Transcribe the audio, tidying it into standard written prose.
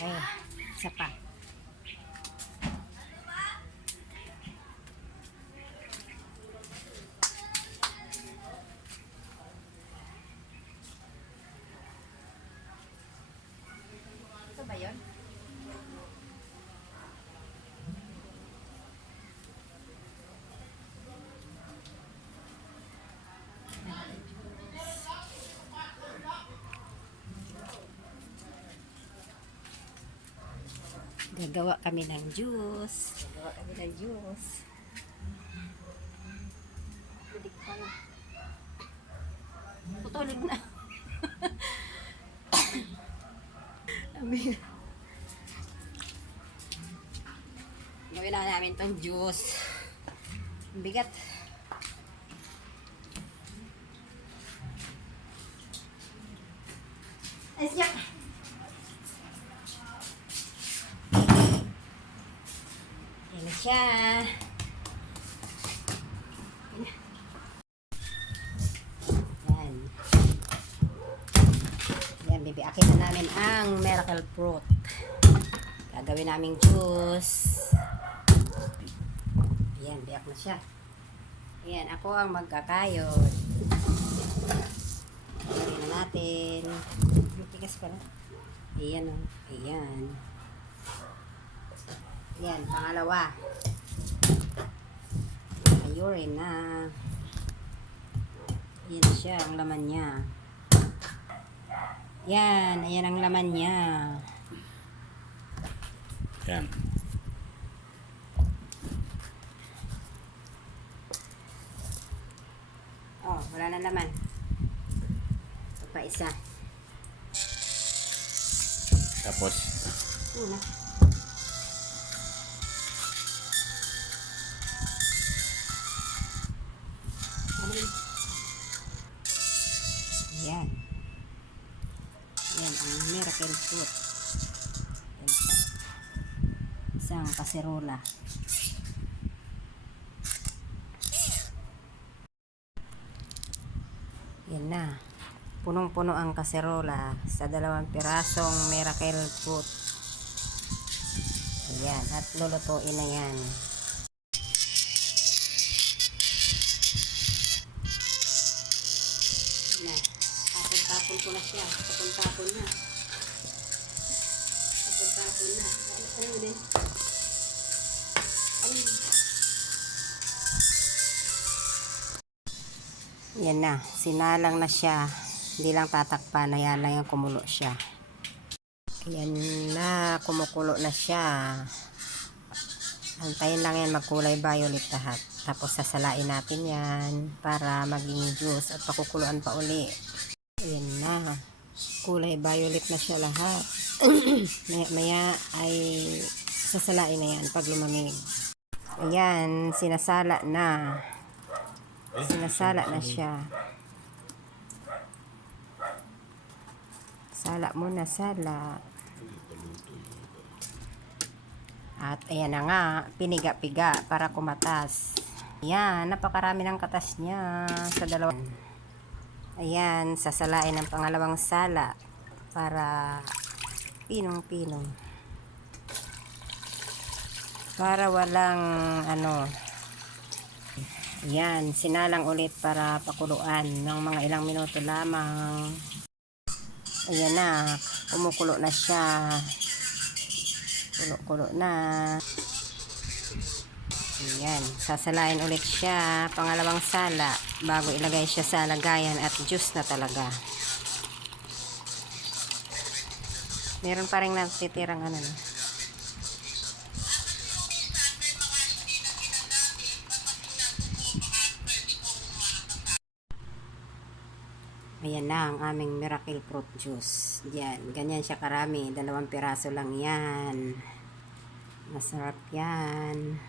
Ay, isa pa. Ito ba yun? Gagawa kami ng juice. Pulik pa na. Putulin na. Gawin na namin tong juice. Bigat. Asya. Yan na siya. Yan. Yan, bibiakin na namin ang miracle fruit. Gagawin naming juice. Yan, biyak na siya. Yan, ako ang magkakayod. Gawin na natin. Matigas pa na. Ayan o. Ayan. Yan, pangalawa. Ayurin na. Yan siya, ang laman niya. Yan, ayan ang laman niya. Yan. Oh, wala na laman. Ito pa isa. Tapos, Una. Yan. Yan ang miracle fruit. Yan pa. Isang kaserola. Yan na. Punong-puno ang kaserola sa 2 pirasong miracle fruit. Ayan. At lulutuin na yan. Na. Tapon-tapon ko na siya. Tapon-tapon na. Tapon-tapon na. Ano din? Ano din? Yan na. Sinalang na siya. Hindi lang tatakpan. Ayan lang yung kumulo siya. Ayan na. Kumukulo na siya. Antayin lang yan magkulay violet lahat. Tapos sasalain natin yan para maging juice at pakukuluan pa uli. Ayan na. Kulay violet na siya lahat. Maya ay sasalain na yan pag lumamig. Ayan. Sinasala na. Sinasala na siya. Sala muna, sala. At ayan na nga, piniga-piga para kumatas. Ayan, napakarami ng katas niya sa 2. Ayan, sasalain ang pangalawang sala para pinong-pinong. Para walang ayan, sinalang ulit para pakuluan ng mga ilang minuto lamang. Ayan na, kumukulo na siya. Kulo-kulo na. Ayan, sasalain ulit siya. Pangalawang sala bago ilagay siya sa lagayan at juice na talaga. Meron pa rin natitirang na. Ayan na ang aming miracle fruit juice. Yan, ganyan siya karami. 2 piraso lang yan. Masarap yan.